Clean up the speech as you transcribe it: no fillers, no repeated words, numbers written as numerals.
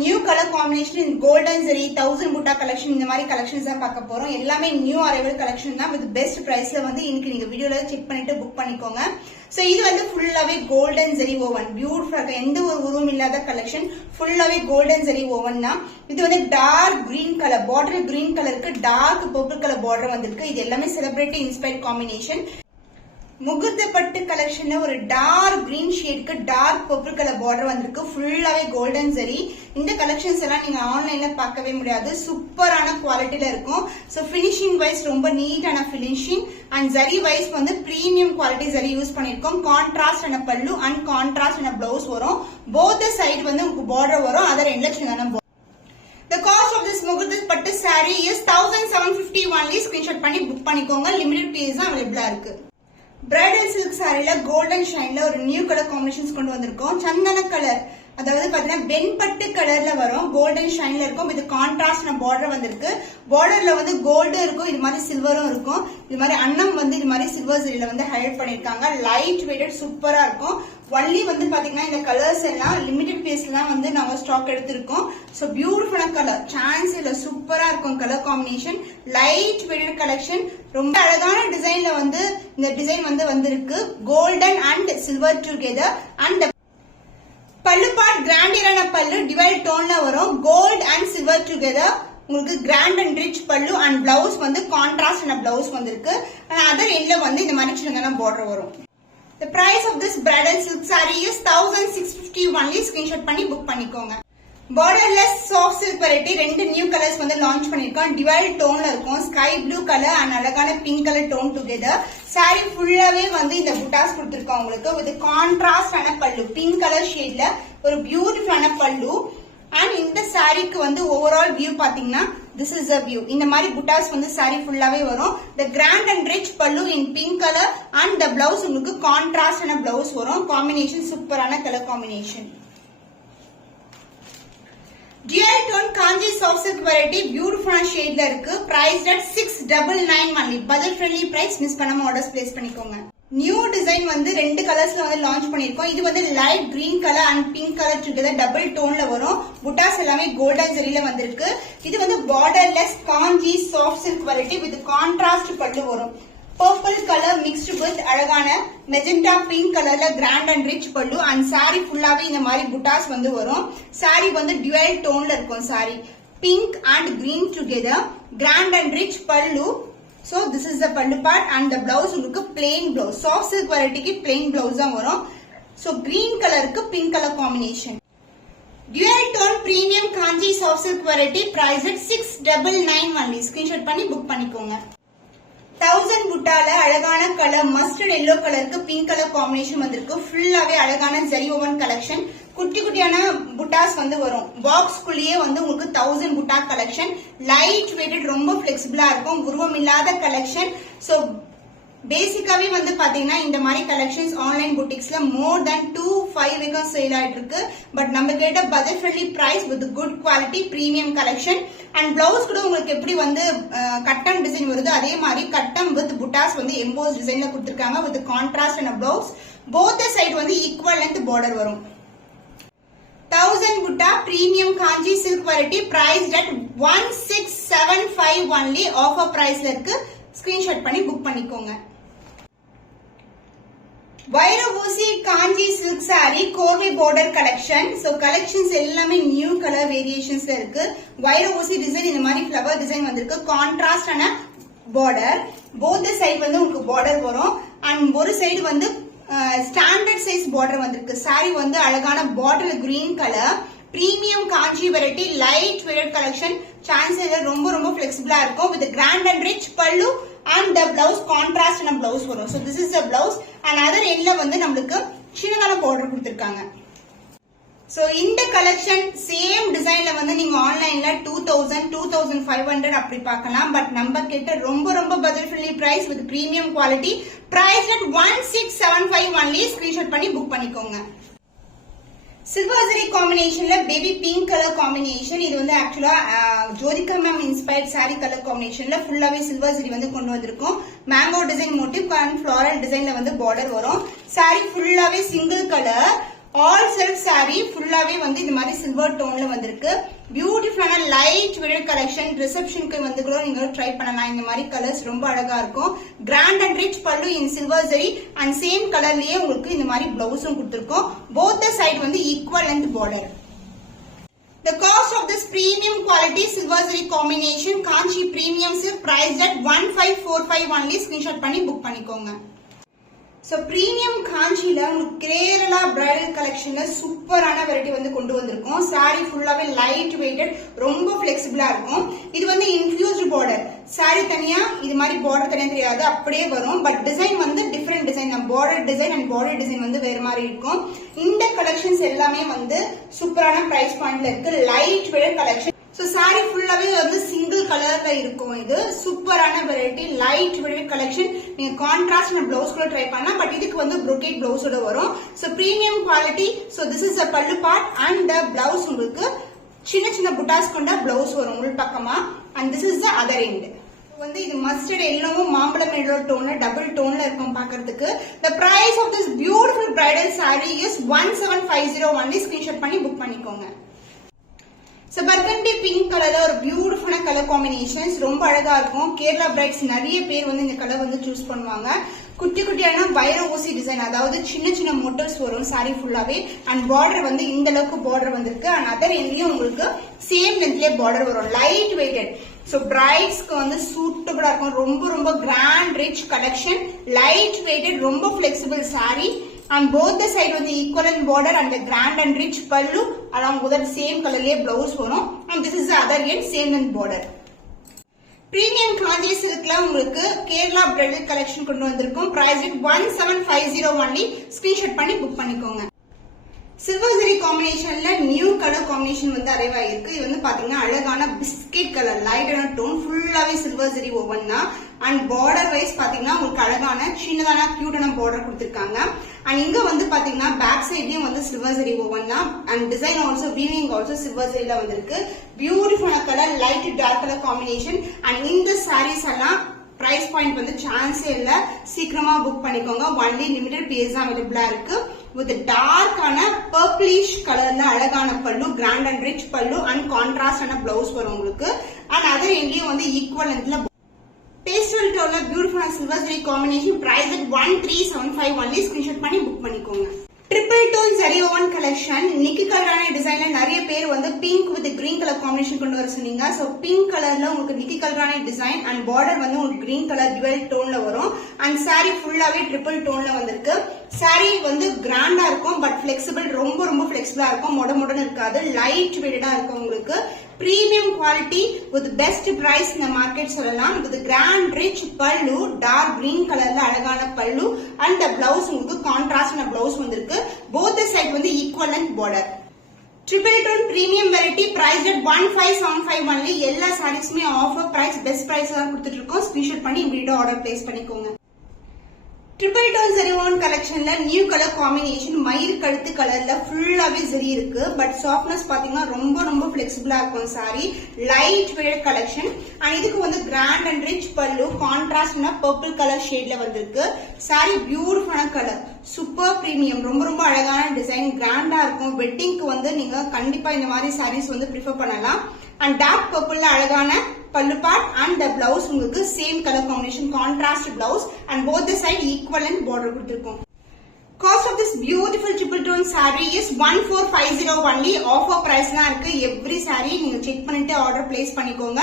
New colour combination இன் golden ஜெரி 1000 புட்டா collection இந்த மாதிரி கலெக்ஷன்ஸ் தான் பார்க்க போறோம். எல்லாமே நியூ அரைவல் கலெக்ஷன் தான் வித் பெஸ்ட் பிரைஸ்ல வந்து இன்னைக்கு நீங்க வீடியோல செக் பண்ணிட்டு புக் பண்ணிக்கோங்க. சோ இது வந்து ஃபுல்லாவே கோல்டன் ஜெரி ஓவன், பியூட்டிஃபுல்லா எந்த ஒரு உருவம் இல்லாத கலெக்ஷன், ஃபுல்லாவே கோல்டன் ஜெரி ஓவன் தான். இது வந்து dark green colour border, green கலருக்கு டார்க் பர்பிள் கலர் பார்டர் வந்திருக்கு. இது எல்லாமே செலிபிரிட்டி இன்ஸ்பயர்ட் காம்பினேஷன். முகூர்த்த பட்டு கலெக்ஷன்ல ஒரு டார்க் கிரீன் ஷேட்க்கு டார்க் பர்பிள் கலர் பார்டர் வந்திருக்கு. ஃபுல்லாவே கோல்டன் ஜெரி. இந்த கலெக்ஷன்ஸ் எல்லாம் நீங்க ஆன்லைன்ல பார்க்கவே முடியாது. சூப்பரான குவாலிட்டில இருக்கும். சோ பினிஷிங் வைஸ் ரொம்ப நீட்டான பினிஷிங் அண்ட் ஜெரி வைஸ் வந்து பிரீமியம் குவாலிட்டி ஜெரி யூஸ் பண்ணிருக்கோம். கான்ட்ராஸ்ட் ஆன பல்லு அண்ட் கான்ட்ராஸ்ட் ஆன பிளவுஸ் வரும். போத் சைடு வந்து உங்களுக்கு பார்டர் வரும். அதர் எண்ட்ல சின்ன The cost of this முகூர்த்த பட்டு saree is 1750 only. ஸ்கிரீன்ஷாட் பண்ணி புக் பண்ணிக்கோங்க. லிமிடெட் பீஸ் தான் அவைலபிளா இருக்கு. பிரைடல் சில்க் சாரில கோல்டன் ஷைன்ல ஒரு நியூ கலர் காம்பினேஷன்ஸ் கொண்டு வந்திருக்கோம். சந்தன கலர், அதாவது பாத்தீங்கன்னா வெண்பட்டு கலர்ல வரும். கோல்டன் ஷைன்ல இருக்கும். இது கான்ட்ராஸ்ட் பார்டர் வந்திருக்கு. பார்டர்ல வந்து கோல்டு இருக்கும், இது மாதிரி சில்வரும் இருக்கும். இது மாதிரி அன்னம் வந்து இது மாதிரி சில்வர் ஜெரியில வந்து ஹைலைட் பண்ணிருக்காங்க. லைட் வெயிட்டட் சூப்பரா இருக்கும். ஒன்லி வந்து பாத்தீங்கன்னா இந்த கலர்ஸ் எல்லாம் லிமிடெட் பீஸ்ல தான் வந்து நாங்க ஸ்டாக் எடுத்திருக்கோம். சோ பியூட்டிஃபுல்லான கலர், சான்ஸ் இல்ல, சூப்பரா இருக்கும் colour combination. Light weighted collection. ரொம்ப அழகான டிசைன்ல வந்து இந்த டிசைன் வந்து வந்திருக்கு. Golden and silver together. And pallu part கிராண்டியரான பல்லு டிவைட் டோன்ல வரும். Gold and silver together. உங்களுக்கு grand and rich pallu and blouse வந்து கான்ட்ராஸ்ட் பிளவுஸ் வந்திருக்கு. அதர் எண்ட்ல வந்து இந்த மாதிரி சின்ன பார்டர் வரும். The price of this bridal silk saree is 1650 only. Screenshot பண்ணி புக் பண்ணிக்கோங்க. பார்டர்லெஸ் சாஃப்ட் சில்க் வெரைட்டி ரெண்டு நியூ கலர்ஸ் வந்து லான்ச் பண்ணிருக்கோம். டிவைட் டோன்ல இருக்கும். ஸ்கை ப்ளூ கலர் அண்ட் அழகான pink colour tone together. Sari ஃபுல்லாவே வந்து இந்த புட்டாஸ் கொடுத்திருக்கோம் உங்களுக்கு. வித் கான்ட்ராஸ்ட் ஆன பல்லு, பிங்க் கலர் ஷேட்ல ஒரு பியூட்டிஃபுல்லான பல்லு. அண்ட் இந்த சாரிக்கு வந்து ஓவரால் வியூ பாத்தீங்கன்னா திஸ் இஸ் a view. இந்த மாதிரி புட்டாஸ் வந்து சாரி ஃபுல்லாவே வரும். The grand and rich பல்லு in pink color and the blouse உங்களுக்கு கான்ட்ராஸ்ட் ஆன பிளவுஸ் வரும். காம்பினேஷன் சூப்பரான colour combination. Dual tone kanji soft silk variety பியூட்டிஃபுல்லான ஷேட்ல இருக்கு. priced at 699 only. budget friendly price. Miss பண்ணாம ஆர்டர்ஸ் பிளேஸ் பண்ணிக்கோங்க. நியூ டிசைன் வந்து ரெண்டு கலர்ஸ்ல வந்து லான்ச் பண்ணிருக்கோம். இது வந்து light green colour and pink colour together double டோன்ல வரும். புட்டாஸ் எல்லாமே கோல்டன் ஜெரியில வந்திருக்கு. இது வந்து borderless Kanchi soft silk variety with contrast pallu வரும். பர்பிள் கலர் மிக்ஸ்டு வித் அழகான மெஜெண்டா பிங்க் கலர்ல grand and rich pallu and saree ஃபுல்லாவே இந்த மாதிரி புட்டாஸ் வந்து வரும். சாரி வந்து டியூவல் டோன்ல இருக்கும். Sari pink and green together, grand and rich pallu. So this is the pallu part and the blouse உங்களுக்கு plain blouse. soft silk varietyக்கு plain blouse தான் வரும். So green colorக்கு pink color combination. Dual tone premium kanji soft silk variety priced at 699 only. screenshot பண்ணி book பண்ணிக்கோங்க. 1000 புட்டால அழகான colour mustard yellow கலருக்கு pink colour combination வந்திருக்கு. ஃபுல்லாவே அழகான ஜெரி ஓவன் கலெக்ஷன். குட்டி குட்டியான புட்டாஸ் வந்து வரும். பாக்ஸ்குள்ளேயே வந்து உங்களுக்கு 1000 புட்டா கலெக்ஷன். லைட் வெயிட்டட், ரொம்ப பிளெக்சிபிளா இருக்கும். உருவம் இல்லாத கலெக்ஷன். சோ பேசிக்காவே வந்து பாத்தீங்கன்னா இந்த மாதிரி கலெக்ஷன்ஸ் ஆன்லைன் புட்டிக்ஸ்ல மோர் தென் 2-5 வரைக்கும் சேல் ஆயிட்டு இருக்கு. பட் நம்ம கேட்ட budget friendly price with good quality premium collection. And blouse கூட உங்களுக்கு எப்படி வந்து கட்டம் டிசைன் வருது அதே மாதிரி கட்டம் வித் புட்டாஸ் வந்து எம்போஸ் டிசைன்ல கொடுத்திருக்காங்க. With contrast and blouse. Both side வந்து ஈக்குவல் லென்த் பார்டர் வரும். 1000 புட்டா premium Kanchi silk variety priced at 1675 only. Offer பிரைஸ்ல இருக்கு. ஸ்கிரீன்ஷாட் பண்ணி புக் பண்ணிக்கோங்க. வைரவூசி Kanchi silk saree Kovai border collection. So collections எல்லாமே நியூ கலர் வேரியேஷன்ஸ்ல இருக்கு. வைரவூசி டிசைன் இந்த மாதிரி ஃபிளவர் டிசைன் வந்திருக்கு. கான்ட்ராஸ்ட் ஆன பார்டர். போத் சைடு வந்து உங்களுக்கு பார்டர் வரும். அண்ட் ஒரு சைடு வந்து ஸ்டாண்டர்ட் சைஸ் பார்டர் வந்திருக்கு. சாரி வந்து அழகான border green colour. Premium Kanchi variety light weighted collection. Chance ரொம்ப ரொம்ப பிளெக்சிபிளா இருக்கும். With grand and rich pallu and the blouse contrast and blouse வரும். so this is the blouse and other endல வந்து நமக்கு சின்னதான border கொடுத்திருக்காங்க. so இந்த கலெக்ஷன் சேம் டிசைன்ல வந்து நீங்க ஆன்லைன்ல 2000-2500 அப்படி பார்க்கலாம். பட் நம்ம கிட்ட ரொம்ப ரொம்ப budget friendly price with premium quality priced at 1675 only. Screenshot பண்ணி புக் பண்ணிக்கோங்க. சில்வர் ஜெரி காம்பினேஷன்ல பேபி பிங்க் கலர் காம்பினேஷன். இது வந்து ஆக்சுவலா Jyothika ma'am inspired saree colour காம்பினேஷன்ல ஃபுல்லாவே சில்வர் ஜெரி வந்து கொண்டு வந்திருக்கோம். Mango design motif and floral டிசைன்ல வந்து பார்டர் வரும். சாரி ஃபுல்லாவே single colour. All self saree ஃபுல்லாவே வந்து இந்த மாதிரி சில்வர் டோன்ல வந்திருக்கு. பியூட்டிஃபுல்லான லைட் வெயிட் கலெக்ஷன். ரிசப்ஷனுக்கு வந்து கூட நீங்க ட்ரை பண்ணலாம். இந்த மாதிரி கலர்ஸ் ரொம்ப அழகா இருக்கும். கிராண்ட் அண்ட் ரிச் பல்லு இன் சில்வர் ஜரி அண்ட் சேம் கலர்லயே உங்களுக்கு இந்த மாதிரி பிளவுஸும் கொடுத்திருக்கோம். போத் த சைடு வந்து equal length border. The cost of this premium quality silver zari combination Kanchi premium silk priced at 1545 only. Screenshot பண்ணி புக் பண்ணிக்கோங்க. So premium காஞ்சில உங்களுக்கு Kerala bridal கலெக்ஷன்ல சூப்பரான வெரைட்டி வந்து கொண்டு வந்திருக்கோம். saree ஃபுல்லாவே லைட் வெயிட்டட், ரொம்ப ஃபிளெக்சிபிளா இருக்கும். இது வந்து இன்ஃபியூஸ்ட் பார்டர். saree தனியா இது மாதிரி பார்டர் தனியா தெரியாது, அப்படியே வரும். பட் டிசைன் வந்து different design. Border design and border design வந்து வேற மாதிரி இருக்கும். இந்த கலெக்ஷன்ஸ் எல்லாமே வந்து சூப்பரான பிரைஸ் பாயிண்ட்ல இருக்கு. Light weight collection. So saree ஃபுல்லாவே வந்து சிங்கிள் கலர்ல இருக்கும். இது சூப்பரான வெரைட்டி லைட் வெயிட் கலெக்ஷன். நீங்க கான்ட்ராஸ்ட் பிளவுஸ் கூட ட்ரை பண்ணலாம். பட் இதுக்கு வந்து brocade பிளவுஸோட வரும். So premium quality. So this is the pallu part and the blouse உங்களுக்கு சின்ன சின்ன புட்டாஸ் கொண்ட பிளவுஸ் வரும் உள் பக்கமா. And this is the other end. வந்து இது மஸ்டர்ட் எல்லோவும் மாம்பழம் எல்லோ டோன்ல டபுள் டோன்ல இருக்கும் பார்க்கிறதுக்கு. The price of this beautiful bridal saree is 1750 only. Screenshot பண்ணி புக் பண்ணிக்கோங்க. So burgundy pink கலர்ல ஒரு பியூட்டிஃபுல்லான கலர் காம்பினேஷன்ஸ் ரொம்ப அழகா இருக்கும். கேரளா பிரைட்ஸ் நிறைய பேர் வந்து இந்த கலர் வந்து சூஸ் பண்ணுவாங்க. குட்டி குட்டியான வைர ஊசி டிசைன், அதாவது சின்ன சின்ன மோட்டர்ஸ் வரும் saree ஃபுல்லாவே. அண்ட் பார்டர் வந்து இந்த அளவுக்கு பார்டர் வந்திருக்கு. அண்ட் அதர் எண்ட்லயும் உங்களுக்கு சேம் லென்த்லயே பார்டர் வரும். Light weighted. சோ பிரைட்ஸ்க்கு வந்து சூட்டபிளா இருக்கும். ரொம்ப ரொம்ப grand rich collection. Light weighted, ரொம்ப flexible saree. And both the side வந்து equivalent border and the grand and rich pallu along with that same colorலயே blouse வரும். And this is the other end, same length border. Premium Kanchi silkல உங்களுக்கு Kerala bridal collection கொண்டு வந்திருக்கும். Price at 1750 only. Screenshot பண்ணி book பண்ணிக்கோங்க. Silver zari காம்பினேஷன்ல new colour combination வந்து arrive ஆயிருக்கு. இது வந்து பாத்தீங்கன்னா அழகான பிஸ்கெட் கலர் லைட்டான டோன், ஃபுல்லாவே சில்வர் ஜரி ஓவன் தான். அண்ட் பார்டர் வைஸ் பாத்தீங்கன்னா உங்களுக்கு அழகான சின்னதான கியூட்டான பார்டர் கொடுத்திருக்காங்க. அண்ட் இங்க வந்து பாத்தீங்கன்னா பேக் சைட்லயும் வந்து சில்வர் ஜரி ஓவன் தான். And design also weaving also silver ஜரியில வந்திருக்கு. பியூட்டிஃபுல்லான colour light dark colour combination. And இந்த சாரீஸ் எல்லாம் பிரைஸ் பாயிண்ட் வந்து சான்ஸே இல்ல. சீக்கிரமா புக் பண்ணிக்கோங்க. ஒன்லி லிமிடெட் பீஸ் தான் அவைலபிளா இருக்கு. வித் டார்க்கான பர்பிளிஷ் கலர்ல அழகான பல்லு, grand and rich pallu and கான்ட்ராஸ்டான blouse வரும் உங்களுக்கு. அண்ட் அதர் எங்கேயும் வந்து ஈக்குவல் லென்த்ல பேஸ்டல் டோன்ல பியூட்டிஃபுல்லான silver zari combination. Price at 1375 only. Screenshot பண்ணி புக் பண்ணிக்கோங்க. Triple tone zari woven collection. நிக்கி கலரான டிசைன்ல நிறைய பேர் வந்து pink with green colour combination கொண்டு வர சொன்னீங்க. சோ பிங்க் கலர்ல உங்களுக்கு நிக்கி கலரான டிசைன் அண்ட் பார்டர் வந்து உங்களுக்கு கிரீன் கலர் டுவெல் டோன்ல வரும். அண்ட் saree ஃபுல்லாவே ட்ரிபிள் டோன்ல வந்திருக்கு. saree வந்து கிராண்டா இருக்கும், பட் பிளெக்சிபிள், ரொம்ப ரொம்ப பிளெக்சிபிளா இருக்கும். மொடன்னு இருக்காது, லைட் வெயிட்டடா இருக்கும் உங்களுக்கு. Premium quality with best price in the market சொல்லலாம். with grand rich pallu, dark green கலர்ல அழகான பல்லு and the blouse உங்களுக்கு கான்ட்ராஸ்டான blouse வந்திருக்கு. both the side வந்து equal length border. Triple tone premium variety priced at 1575 only. எல்லா சாரீஸ்மே offer price, best price தான் கொடுத்துட்டு இருக்கோம். ஸ்கிரீன்ஷாட் பண்ணி இமீடியட்டா ஆர்டர் பிளேஸ் பண்ணிக்கோங்க. ட்ரிபிள் டோன் ஜரி ஓவன் கலெக்ஷன்ல நியூ கலர் காம்பினேஷன் மயிர் கழுத்து கலர்ல ஃபுல்லாவே ஜரி இருக்கு. பட் சாஃப்ட்னஸ் பாத்தீங்கன்னா ரொம்ப ரொம்ப பிளெக்சிபிளா இருக்கும். saree light weight collection. And இதுக்கு வந்து கிராண்ட் அண்ட் ரிச் பல்லு, கான்ட்ராஸ்ட்னா பர்பிள் கலர் ஷேட்ல வந்திருக்கு. saree பியூட்டிஃபுல்லான கலர், சூப்பர் பிரீமியம், ரொம்ப ரொம்ப அழகான டிசைன், கிராண்டா இருக்கும். வெட்டிங்க்கு வந்து நீங்க கண்டிப்பா இந்த மாதிரி சாரீஸ் வந்து ப்ரிஃபர் பண்ணலாம். அண்ட் டார்க் பர்பிள்ல அழகான pallu part and the blouse உங்களுக்கு same color combination contrast blouse and both the side equivalent border கொடுத்திருக்கோம். Cost of this beautiful triple tone saree is 1450 only. Offer price தான் இருக்கு. Every saree நீங்க check பண்ணிட்டு order place பண்ணிக்கோங்க.